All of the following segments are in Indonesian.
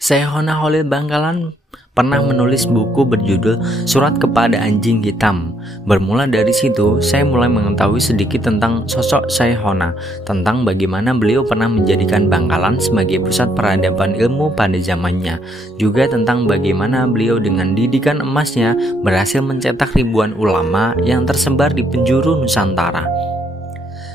Syekhona Khalil Bangkalan pernah menulis buku berjudul Surat Kepada Anjing Hitam. Bermula dari situ, saya mulai mengetahui sedikit tentang sosok Syekhona, tentang bagaimana beliau pernah menjadikan Bangkalan sebagai pusat peradaban ilmu pada zamannya, juga tentang bagaimana beliau dengan didikan emasnya berhasil mencetak ribuan ulama yang tersebar di penjuru Nusantara.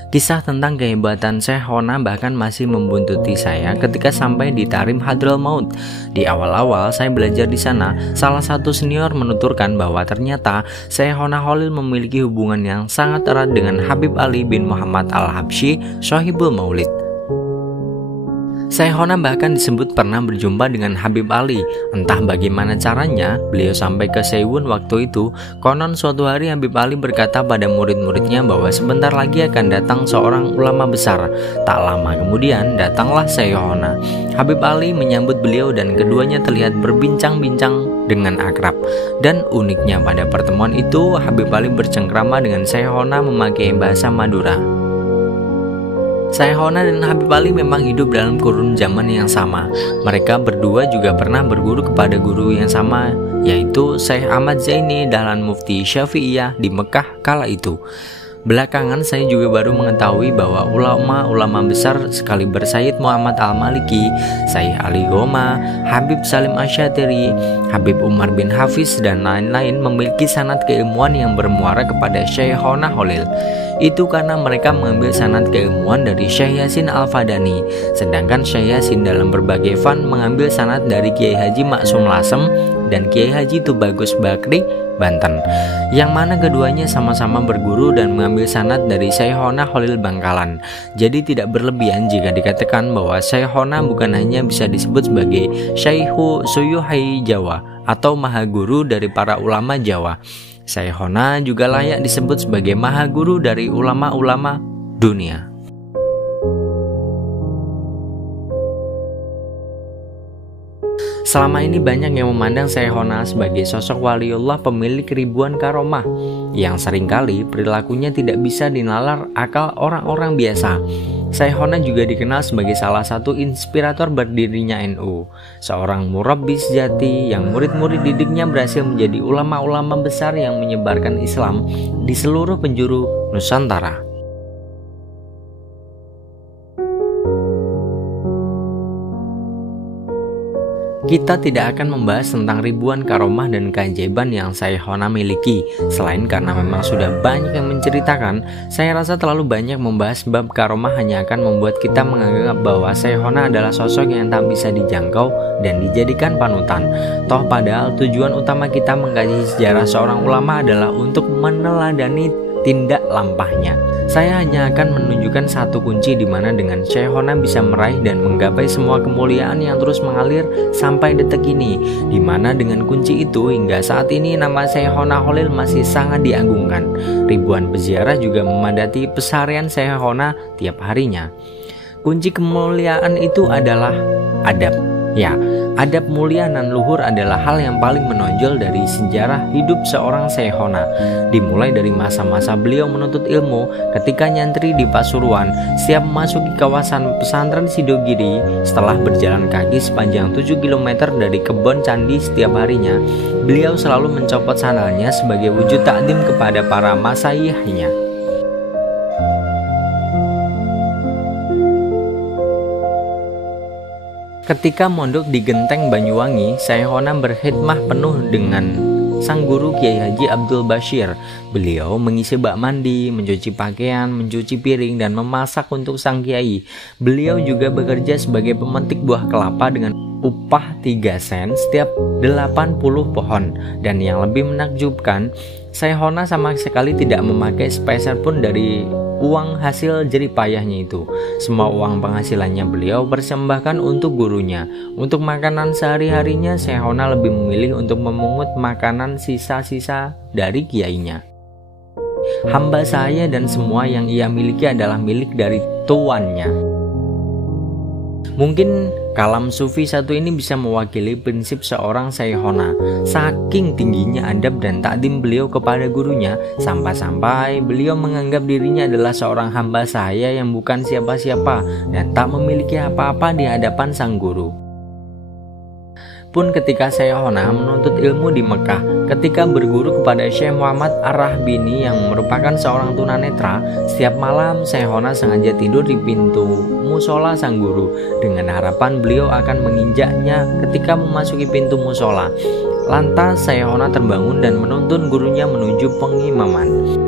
Kisah tentang kehebatan Syekhona bahkan masih membuntuti saya ketika sampai di Tarim Hadramaut. Di awal-awal saya belajar di sana, salah satu senior menuturkan bahwa ternyata Syekhona Khalil memiliki hubungan yang sangat erat dengan Habib Ali bin Muhammad Al-Habsyi, Shahibul Maulid. Syekhona bahkan disebut pernah berjumpa dengan Habib Ali. Entah bagaimana caranya beliau sampai ke Seiwun waktu itu. Konon suatu hari Habib Ali berkata pada murid-muridnya bahwa sebentar lagi akan datang seorang ulama besar. Tak lama kemudian datanglah Syekhona. Habib Ali menyambut beliau dan keduanya terlihat berbincang-bincang dengan akrab. Dan uniknya pada pertemuan itu Habib Ali bercengkrama dengan Syekhona memakai bahasa Madura. Syekhona dan Habib Ali memang hidup dalam kurun zaman yang sama. Mereka berdua juga pernah berguru kepada guru yang sama, yaitu Syekh Ahmad Zaini Dahlan Mufti Syafi'iyah di Mekah kala itu. Belakangan saya juga baru mengetahui bahwa ulama-ulama besar sekali Sayyid Muhammad Al-Maliki, Syekh Ali Goma, Habib Salim Asyatiri, Habib Umar bin Hafiz dan lain-lain memiliki sanad keilmuan yang bermuara kepada Syekhona Khalil. Itu karena mereka mengambil sanad keilmuan dari Syekh Yasin Al-Fadani, sedangkan Syekh Yasin dalam berbagai fan mengambil sanad dari Kiai Haji Maksum Lasem dan Kiai Haji Tubagus Bakri, Banten, yang mana keduanya sama-sama berguru dan mengambil sanad dari Syekhona Khalil Bangkalan. Jadi tidak berlebihan jika dikatakan bahwa Syekhona bukan hanya bisa disebut sebagai Syekhu Suyuhai Jawa atau maha guru dari para ulama Jawa. Syekhona juga layak disebut sebagai maha guru dari ulama-ulama dunia. Selama ini banyak yang memandang Syekhona sebagai sosok waliullah pemilik ribuan karomah yang seringkali perilakunya tidak bisa dinalar akal orang-orang biasa. Syekhona juga dikenal sebagai salah satu inspirator berdirinya NU, seorang murabbi sejati yang murid-murid didiknya berhasil menjadi ulama-ulama besar yang menyebarkan Islam di seluruh penjuru Nusantara. Kita tidak akan membahas tentang ribuan karomah dan keajaiban yang Syekhona miliki. Selain karena memang sudah banyak yang menceritakan, saya rasa terlalu banyak membahas bab karomah hanya akan membuat kita menganggap bahwa Syekhona adalah sosok yang tak bisa dijangkau dan dijadikan panutan. Toh padahal tujuan utama kita mengkaji sejarah seorang ulama adalah untuk meneladani tindak lampahnya. Saya hanya akan menunjukkan satu kunci di mana dengan Syekhona bisa meraih dan menggapai semua kemuliaan yang terus mengalir sampai detik ini, di mana dengan kunci itu hingga saat ini nama Syekhona Khalil masih sangat diagungkan. Ribuan peziarah juga memadati pesarian Syekhona tiap harinya. Kunci kemuliaan itu adalah adab. Ya, adab mulia dan luhur adalah hal yang paling menonjol dari sejarah hidup seorang Syekhona. Dimulai dari masa-masa beliau menuntut ilmu ketika nyantri di Pasuruan, setiap memasuki kawasan pesantren Sidogiri, setelah berjalan kaki sepanjang 7 km dari kebun candi setiap harinya, beliau selalu mencopot sandalnya sebagai wujud takdim kepada para masaihnya. Ketika mondok di Genteng Banyuwangi, Syekhona berkhidmah penuh dengan sang guru Kiai Haji Abdul Bashir. Beliau mengisi bak mandi, mencuci pakaian, mencuci piring, dan memasak untuk sang kiai. Beliau juga bekerja sebagai pemetik buah kelapa dengan upah 3 sen setiap 80 pohon. Dan yang lebih menakjubkan, Syekhona sama sekali tidak memakai sepeser pun dari uang hasil jerih payahnya itu. Semua uang penghasilannya beliau persembahkan untuk gurunya. Untuk makanan sehari-harinya, Syekhona lebih memilih untuk memungut makanan sisa-sisa dari kiainya. Hamba saya dan semua yang ia miliki adalah milik dari tuannya. Mungkin kalam sufi satu ini bisa mewakili prinsip seorang Syekhona. Saking tingginya adab dan takdim beliau kepada gurunya, sampai-sampai beliau menganggap dirinya adalah seorang hamba saya yang bukan siapa-siapa dan tak memiliki apa-apa di hadapan sang guru. Begitupun ketika Syekhona menuntut ilmu di Mekah. Ketika berguru kepada Syekh Muhammad Ar-Rahbini yang merupakan seorang tunanetra, setiap malam Syekhona sengaja tidur di pintu musola sang guru dengan harapan beliau akan menginjaknya ketika memasuki pintu musola. Lantas Syekhona terbangun dan menuntun gurunya menuju pengimaman.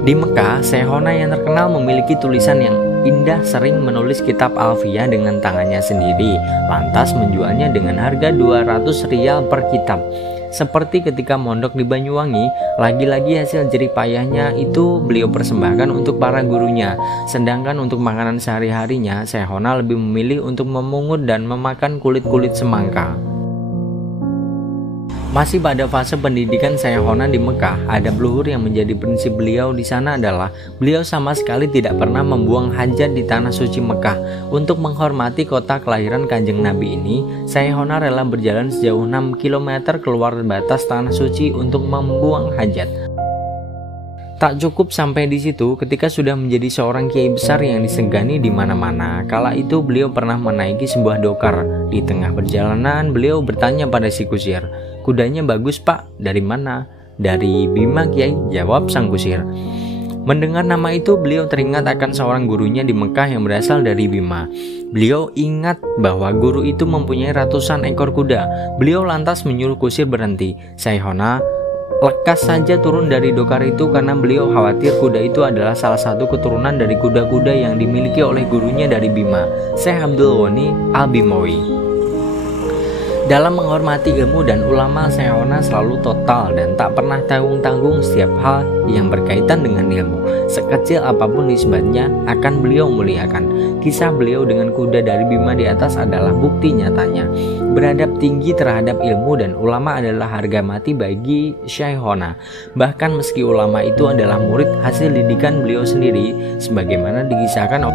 Di Mekah, Syekhona yang terkenal memiliki tulisan yang indah sering menulis kitab Alfiyah dengan tangannya sendiri, lantas menjualnya dengan harga 200 rial per kitab. Seperti ketika mondok di Banyuwangi, lagi-lagi hasil jerih payahnya itu beliau persembahkan untuk para gurunya. Sedangkan untuk makanan sehari-harinya, Syekhona lebih memilih untuk memungut dan memakan kulit-kulit semangka. Masih pada fase pendidikan Syekhona di Mekah, adab luhur yang menjadi prinsip beliau di sana adalah beliau sama sekali tidak pernah membuang hajat di tanah suci Mekah. Untuk menghormati kota kelahiran Kanjeng Nabi ini, Syekhona rela berjalan sejauh 6 km keluar batas tanah suci untuk membuang hajat. Tak cukup sampai di situ, ketika sudah menjadi seorang kiai besar yang disegani di mana-mana, kala itu beliau pernah menaiki sebuah dokar. Di tengah perjalanan, beliau bertanya pada si kusir, "Kudanya bagus, Pak. Dari mana?" "Dari Bima, Kiai," jawab sang kusir. Mendengar nama itu, beliau teringat akan seorang gurunya di Mekah yang berasal dari Bima. Beliau ingat bahwa guru itu mempunyai ratusan ekor kuda. Beliau lantas menyuruh kusir berhenti. Syekhona lekas saja turun dari dokar itu karena beliau khawatir kuda itu adalah salah satu keturunan dari kuda-kuda yang dimiliki oleh gurunya dari Bima, Syekh Abdul Ghani Al-Bimawi. Dalam menghormati ilmu dan ulama, Syekhona selalu total dan tak pernah tanggung-tanggung setiap hal yang berkaitan dengan ilmu. Sekecil apapun nisbatnya akan beliau muliakan. Kisah beliau dengan kuda dari Bima di atas adalah bukti nyatanya. Beradab tinggi terhadap ilmu dan ulama adalah harga mati bagi Syekhona. Bahkan meski ulama itu adalah murid hasil didikan beliau sendiri, sebagaimana dikisahkan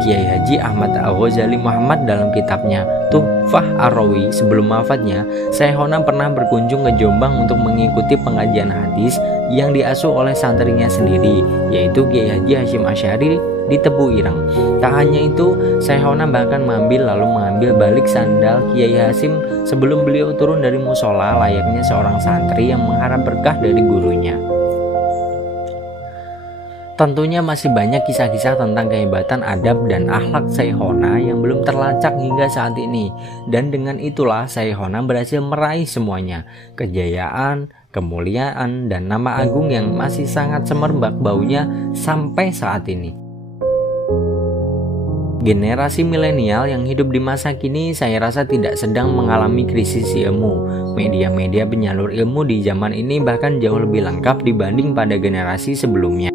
Kiai Haji Ahmad Al-Ghazali Muhammad dalam kitabnya Tuhfah Ar-Rawi. Sebelum wafatnya, Syekhona pernah berkunjung ke Jombang untuk mengikuti pengajian hadis yang diasuh oleh santrinya sendiri, yaitu Kiai Haji Hashim Asy'ari di Tebu Ireng. Tak hanya itu, Syekhona bahkan mengambil balik sandal Kiai Hasim sebelum beliau turun dari musola layaknya seorang santri yang mengharap berkah dari gurunya. Tentunya masih banyak kisah-kisah tentang kehebatan adab dan akhlak Syekhona yang belum terlacak hingga saat ini. Dan dengan itulah Syekhona berhasil meraih semuanya. Kejayaan, kemuliaan, dan nama agung yang masih sangat semerbak baunya sampai saat ini. Generasi milenial yang hidup di masa kini saya rasa tidak sedang mengalami krisis ilmu. Media-media penyalur ilmu di zaman ini bahkan jauh lebih lengkap dibanding pada generasi sebelumnya.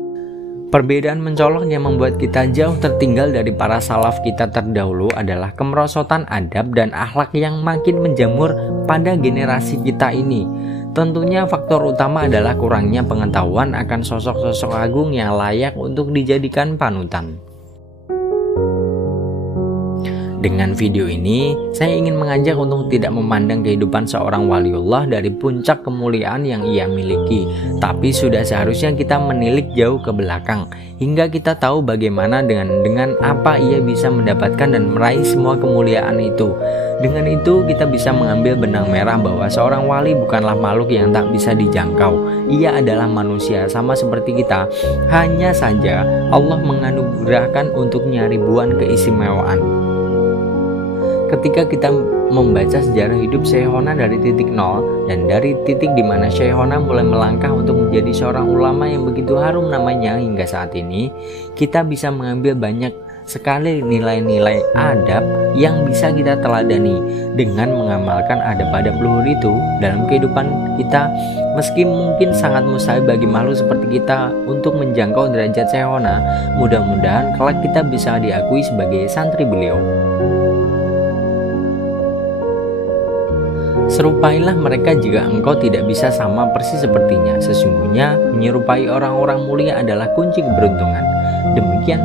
Perbedaan mencolok yang membuat kita jauh tertinggal dari para salaf kita terdahulu adalah kemerosotan adab dan akhlak yang makin menjamur pada generasi kita ini. Tentunya faktor utama adalah kurangnya pengetahuan akan sosok-sosok agung yang layak untuk dijadikan panutan. Dengan video ini, saya ingin mengajak untuk tidak memandang kehidupan seorang waliullah dari puncak kemuliaan yang ia miliki, tapi sudah seharusnya kita menilik jauh ke belakang, hingga kita tahu bagaimana dengan apa ia bisa mendapatkan dan meraih semua kemuliaan itu. Dengan itu, kita bisa mengambil benang merah bahwa seorang wali bukanlah makhluk yang tak bisa dijangkau. Ia adalah manusia sama seperti kita, hanya saja Allah menganugerahkan untuknya ribuan keistimewaan. Ketika kita membaca sejarah hidup Syekhona dari titik nol dan dari titik di mana Syekhona mulai melangkah untuk menjadi seorang ulama yang begitu harum namanya hingga saat ini, kita bisa mengambil banyak sekali nilai-nilai adab yang bisa kita teladani dengan mengamalkan adab-adab luhur itu dalam kehidupan kita. Meski mungkin sangat mustahil bagi makhluk seperti kita untuk menjangkau derajat Syekhona, mudah-mudahan kelak kita bisa diakui sebagai santri beliau. Serupailah mereka jika engkau tidak bisa sama persis sepertinya. Sesungguhnya menyerupai orang-orang mulia adalah kunci keberuntungan. Demikian